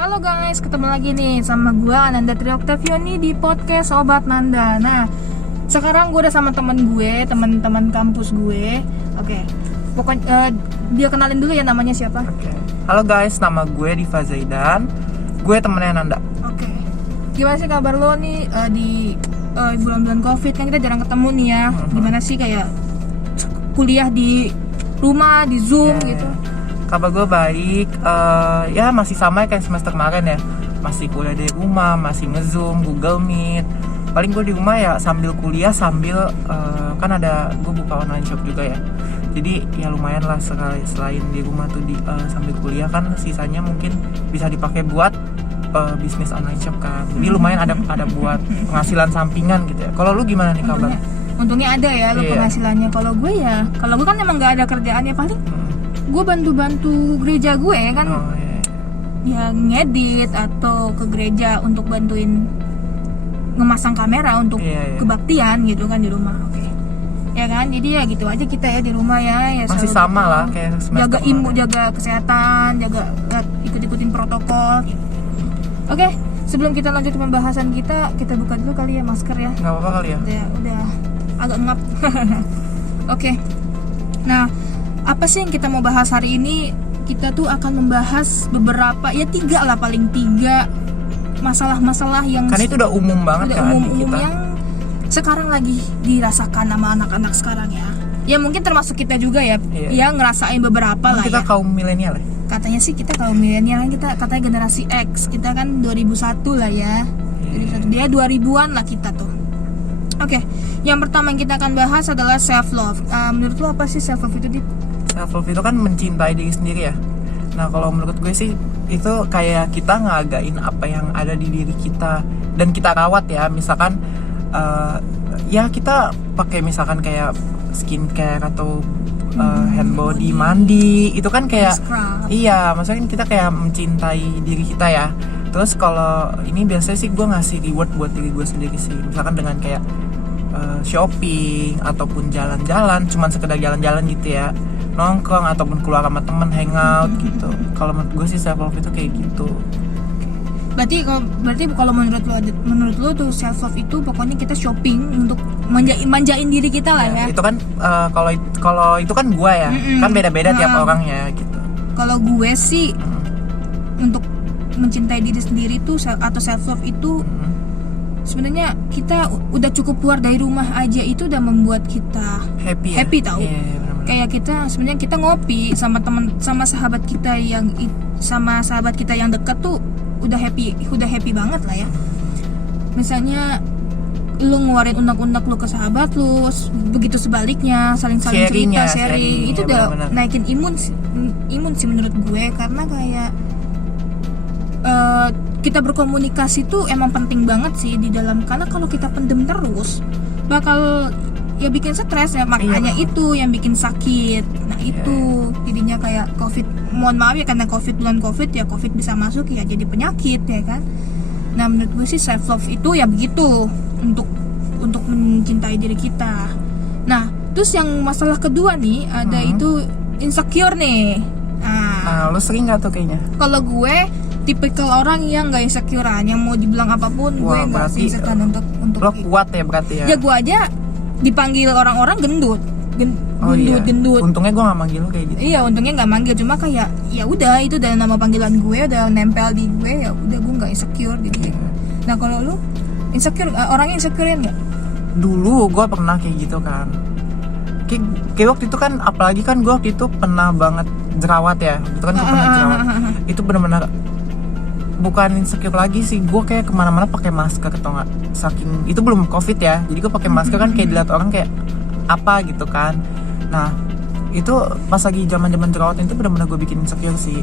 Halo guys, ketemu lagi nih sama gue Ananda Tri Oktaviani di podcast Sobat Nanda. Nah, sekarang gue udah sama teman-teman kampus gue. Oke, pokoknya dia kenalin dulu ya namanya siapa. Oke. Halo guys, nama gue Diva Zaidan. Gue temennya Nanda. Oke. Gimana sih kabar lo nih di bulan-bulan Covid kan kita jarang ketemu nih ya. Gimana sih kayak kuliah di rumah, di Zoom gitu? Kabar gue baik, ya masih sama kayak semester kemarin ya. Masih kuliah dari rumah, masih nge-zoom, Google Meet. Paling gue di rumah ya sambil kuliah, sambil kan ada, gue buka online shop juga ya. Jadi ya lumayan lah selain di rumah tuh sambil kuliah kan sisanya mungkin bisa dipakai buat bisnis online shop kan. Jadi lumayan ada buat penghasilan sampingan gitu ya. Kalau lu gimana nih kabar? Untungnya ada ya lo penghasilannya. Kalau gue kan emang nggak ada kerjaannya, paling gue bantu gereja gue kan, ya ngedit atau ke gereja untuk bantuin ngemasang kamera untuk kebaktian gitu kan di rumah. Oke. Ya kan, jadi ya gitu aja kita ya di rumah ya masih sama lah kayak semester jaga kesehatan, ikut-ikutin protokol gitu. Oke, sebelum kita lanjut pembahasan kita buka dulu kali ya masker ya. Nggak apa-apa kali ya. Udah agak ngap. Oke. Nah, apa sih yang kita mau bahas hari ini? Kita tuh akan membahas beberapa, ya paling tiga masalah-masalah yang kan itu udah umum banget kan umum kita. Yang sekarang lagi dirasakan sama anak-anak sekarang ya. Ya mungkin termasuk kita juga ya, ya ngerasain beberapa lah kita ya. kaum milenial ya. Katanya sih kita kaum milenial, kita katanya generasi X. Kita kan 2001 lah ya. Dia 2000-an lah kita tuh. Oke, yang pertama yang kita akan bahas adalah self love. Menurut lo apa sih self love itu, Dit? Self love itu kan mencintai diri sendiri ya. Nah kalau menurut gue sih itu kayak kita ngagain apa yang ada di diri kita dan kita rawat ya. Misalkan ya kita pakai misalkan kayak skincare atau hand body mandi, itu kan kayak iya, maksudnya kita kayak mencintai diri kita ya. Terus kalau ini biasanya sih gue ngasih reward buat diri gue sendiri sih, misalkan dengan kayak shopping ataupun jalan-jalan, cuman sekedar jalan-jalan gitu ya, nongkrong ataupun keluar sama temen hangout gitu. Kalau menurut gue sih self love itu kayak gitu. Berarti kalau menurut lo tuh self love itu pokoknya kita shopping untuk manjain diri kita lah ya. Itu kan kalau itu kan gue ya, kan beda-beda tiap orangnya gitu. Kalau gue sih untuk mencintai diri sendiri tuh atau self love itu sebenarnya kita udah cukup keluar dari rumah aja itu udah membuat kita happy tau. Kayak kita sebenarnya kita ngopi sama sahabat kita yang dekat tuh udah happy banget lah ya. Misalnya lu ngeluarin unek-unek lu ke sahabat lu, begitu sebaliknya saling cerita, sharing itu udah bener. Naikin imun sih menurut gue, karena kayak kita berkomunikasi tuh emang penting banget sih di dalam, karena kalau kita pendem terus bakal ya bikin stres ya, makanya itu yang bikin sakit. Nah itu jadinya kayak COVID, mohon maaf ya, karena bulan COVID ya, COVID bisa masuk ya jadi penyakit ya kan. Nah menurut gue sih self love itu ya begitu, untuk mencintai diri kita. Nah terus yang masalah kedua nih ada itu insecure nih. Nah lu sering nggak tuh kayaknya? Kalau gue tipikal orang yang nggak insecurean, yang mau dibilang apapun gue nggak insecure untuk lo kuat ya berarti ya. Ya gue aja dipanggil orang-orang gendut. Untungnya gue nggak manggil lo kayak gitu. Iya, untungnya nggak manggil, cuma kayak ya udah itu udah nama panggilan gue, udah nempel di gue, ya udah gue nggak insecure gitu. Nah kalau lu insecure, orangnya insecurean nggak? Dulu gue pernah kayak gitu kan. Kayak waktu itu kan, apalagi kan gue waktu itu pernah banget jerawat ya. Itu kan gue pernah jerawat. Itu benar-benar bukan insecure lagi sih, gue kayak kemana-mana pakai masker atau nggak, saking itu belum COVID ya, jadi gue pakai masker kan kayak dilihat orang kayak apa gitu kan. Nah itu pas lagi zaman jerawat itu benar-benar gue bikin insecure sih.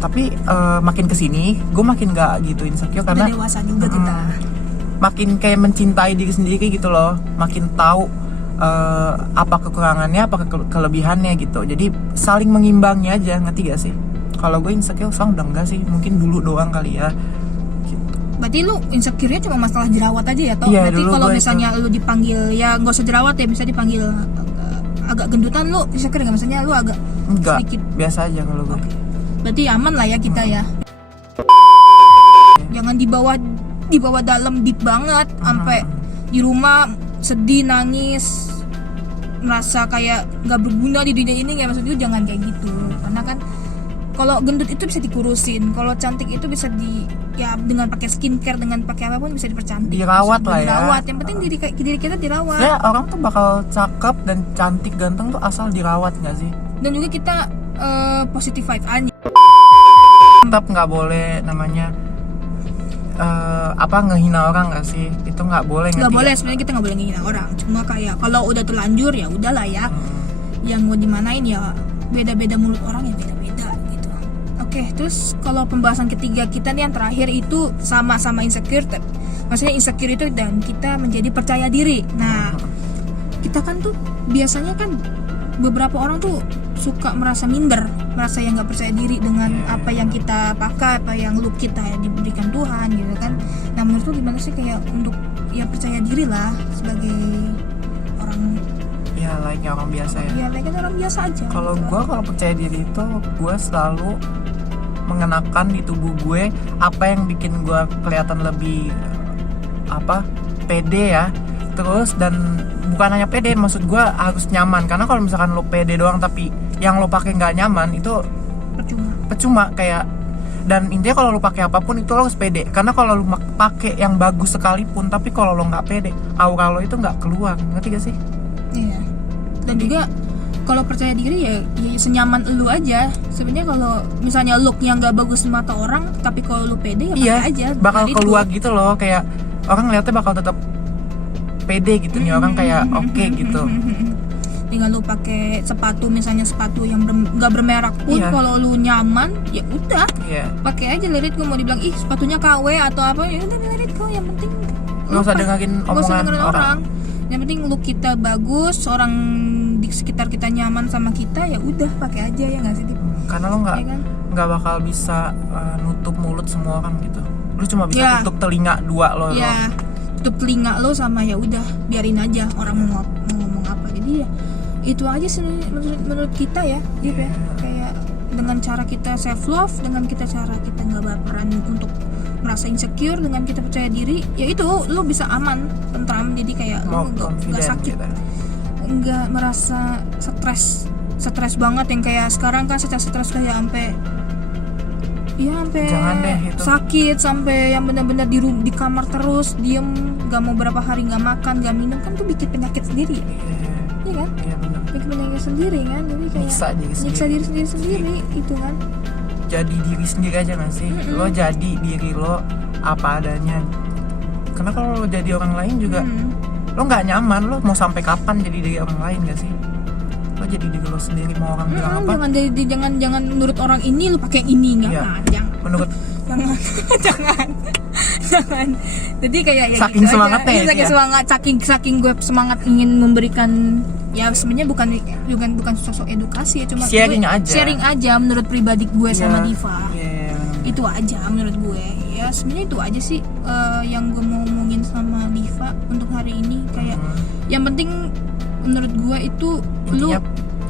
Tapi makin kesini gue makin nggak gitu insecure, karena udah dewasa juga kita. Makin kayak mencintai diri sendiri gitu loh, makin tahu apa kekurangannya, apa kelebihannya gitu. Jadi saling mengimbangi aja, ngerti gak sih? Kalau gue insecure sekarang udah enggak sih, mungkin dulu doang kali ya gitu. Berarti lu insecure-nya cuma masalah jerawat aja ya toh? Iya, berarti kalau misalnya lu dipanggil ya nggak usah jerawat ya, bisa dipanggil agak gendutan, lu insecure nggak? Maksudnya lu agak enggak, sedikit biasa aja kalau gue. Berarti aman lah ya kita ya. Jangan dibawa dalam deep banget sampai di rumah sedih, nangis, merasa kayak nggak berguna di dunia ini. Kayak maksud gue jangan kayak gitu, karena kan kalau gendut itu bisa dikurusin, kalau cantik itu bisa ya dengan pakai skincare, dengan pakai apapun bisa dipercantik, dirawat bisa lah ya. dirawat. Yang penting diri kita dirawat. Ya orang tuh bakal cakep dan cantik ganteng tuh asal dirawat nggak sih? Dan juga kita positive vibe aja. Tetap nggak boleh namanya ngehina orang nggak sih? Itu nggak boleh. Nggak boleh, sebenarnya kita nggak boleh ngehina orang. Cuma kayak kalau udah terlanjur ya udahlah ya. Yang mau dimanain ya beda-beda, mulut orang ya beda-beda gitu. Oke, terus kalau pembahasan ketiga kita nih yang terakhir itu sama-sama insecure. Maksudnya insecure itu dan kita menjadi percaya diri. Nah, kita kan tuh biasanya kan beberapa orang tuh suka merasa minder, merasa yang nggak percaya diri dengan apa yang kita pakai, apa yang look kita yang diberikan Tuhan gitu kan. Nah menurut lu gimana sih kayak untuk ya percaya diri lah sebagai orang ya layaknya orang biasa ya. Ya layaknya orang biasa aja. Kalau gitu. kalau percaya diri itu gue selalu mengenakan di tubuh gue apa yang bikin gue kelihatan lebih pede ya. Terus dan bukan hanya pede, maksud gue harus nyaman, karena kalau misalkan lo pede doang tapi yang lo pakai nggak nyaman itu percuma kayak. Dan intinya kalau lo pakai apapun itu lo harus pede, karena kalau lo pakai yang bagus sekalipun tapi kalau lo nggak pede, aura lo itu nggak keluar, ngerti gak sih? Iya. Dan juga kalau percaya diri ya senyaman lu aja. Sebenarnya kalau misalnya looknya nggak bagus di mata orang, tapi kalau lu pede ya pakai aja. Bakal keluar gitu loh, kayak orang ngeliatnya bakal tetap pede gitu nih orang kayak oke gitu. Tinggal lu pakai sepatu, misalnya sepatu yang nggak bermerek pun, kalau lu nyaman ya udah pakai aja. Let it go. Mau dibilang ih sepatunya KW atau apa ya udah let it go. Yang penting nggak usah dengerin omongan orang. Yang penting look kita bagus, orang di sekitar kita nyaman sama kita, ya udah pakai aja ya nggak sih? Karena lo nggak bakal bisa nutup mulut semua orang gitu. Lu cuma bisa tutup telinga dua lo. Tutup telinga lo sama ya udah biarin aja orang mau ngomong apa. Jadi ya itu aja sih menurut kita ya, ya. Kayak dengan cara kita self love, dengan cara kita nggak baperan untuk merasa insecure, dengan kita percaya diri, ya itu lo bisa aman, tentram. Jadi kayak lo nggak sakit, nggak merasa stres banget yang kayak sekarang kan stres kayak sampai sakit, sampai yang benar-benar di kamar terus diem, nggak mau berapa hari nggak makan nggak minum, kan tuh bikin penyakit sendiri. Iya kan? Bikin penyakit sendiri kan, jadi kayak nyiksa diri sendiri itu kan. Jadi diri sendiri aja nggak sih? Lo jadi diri lo apa adanya. Karena kalau lo jadi orang lain juga lo nggak nyaman. Lo mau sampai kapan jadi diri orang lain nggak sih? Lo jadi diri lo sendiri, mau orang bilang apa? Jangan menurut orang ini lo pakai ini, jangan. Menurut jangan. Jadi kayak saking gitu semangatnya saking gue semangat ingin memberikan, ya sebenarnya bukan sosok edukasi ya, cuma sharing aja menurut pribadi gue sama Diva. Itu aja menurut gue. Ya sebenarnya itu aja sih yang gue mau ngomongin sama Diva untuk hari ini. Kayak yang penting menurut gue itu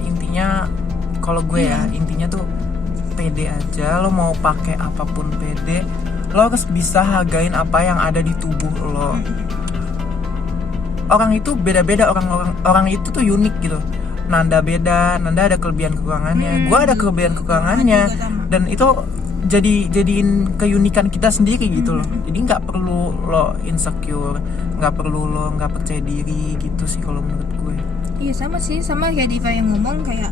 intinya kalau gue intinya tuh pede aja. Lo mau pakai apapun pede. Lo harus bisa hargain apa yang ada di tubuh lo. Orang itu beda-beda, orang itu tuh unik gitu. Nanda ada kelebihan kekurangannya, gue ada kelebihan kekurangannya, dan itu jadiin keunikan kita sendiri gitu loh. Jadi nggak perlu lo insecure, nggak perlu lo nggak percaya diri gitu sih kalau menurut gue. Iya sama kayak Diva yang ngomong, kayak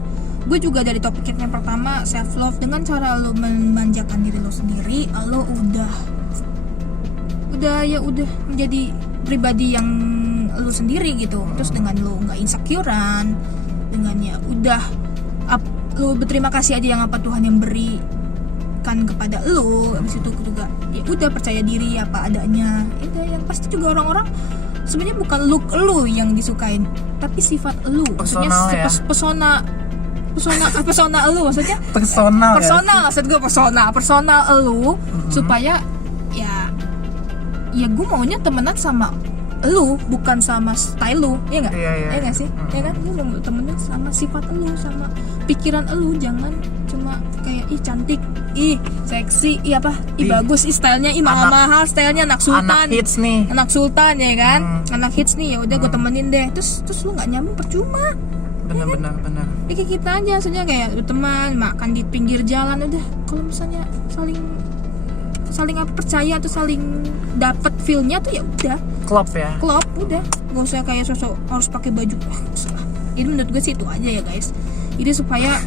gue juga dari topik yang pertama self love. Dengan cara lo memanjakan diri lo sendiri, lo udah menjadi pribadi yang lo sendiri gitu. Terus dengan lo nggak insecurean, dengan ya udah lo berterima kasih aja yang apa Tuhan yang berikan kepada lo. Habis itu juga ya udah percaya diri apa adanya. Itu yang pasti juga orang-orang sebenarnya bukan look lo yang disukain, tapi sifat lo. Maksudnya persona lu, maksudnya personal lu, supaya ya gue maunya temenan sama lu, bukan sama style lu, ya nggak? Ya nggak sih? Ya kan, gue mau temenan sama sifat lu, sama pikiran lu, jangan cuma kayak ih cantik, ih seksi, ih apa, ih Ih, bagus, ih stylenya, ih anak- mahal-mahal stylenya, anak sultan, anak hits nih. anak sultan ya kan, anak hits nih, ya udah gue temenin deh, terus lu nggak nyambung percuma. Benar. Ya kayak kita aja, maksudnya kayak lu teman makan di pinggir jalan, udah kalau misalnya saling apa percaya atau saling dapat feel-nya tuh ya udah Klop ya. klop, udah gak usah kayak sosok harus pakai baju. Jadi menurut gue sih itu aja ya guys, jadi supaya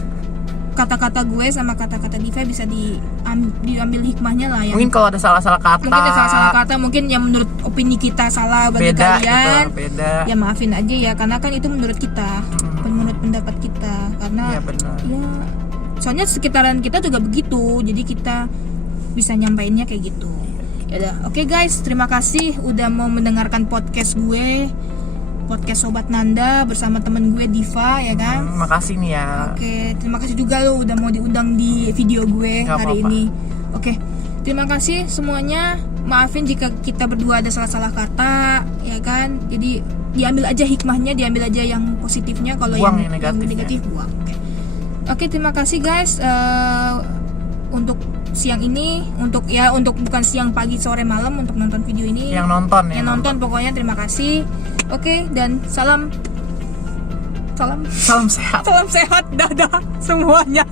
kata-kata gue sama kata-kata Diva bisa diambil hikmahnya lah ya. Mungkin kalau ada salah-salah kata, Mungkin ada salah-salah kata, mungkin yang menurut opini kita salah bagi beda kalian gitu, beda. ya maafin aja ya, karena kan itu menurut kita, menurut pendapat kita, karena Iya benar. ya soalnya sekitaran kita juga begitu, jadi kita bisa nyampainnya kayak gitu. Ya udah, oke guys, terima kasih udah mau mendengarkan podcast gue, podcast Sobat Nanda bersama temen gue Diva ya kan. Makasih nih ya. Oke, terima kasih juga lo udah mau diundang di video gue Gak hari apa-apa. ini. Oke, terima kasih semuanya. Maafin jika kita berdua ada salah-salah kata, ya kan. Jadi diambil aja hikmahnya, diambil aja yang positifnya. Kalau Buang yang negatif buang. Oke, terima kasih guys. Untuk siang ini, untuk bukan siang, pagi, sore, malam untuk nonton video ini. Yang nonton ya. Yang nonton pokoknya terima kasih. Oke, dan salam Salam sehat. salam sehat, dadah semuanya.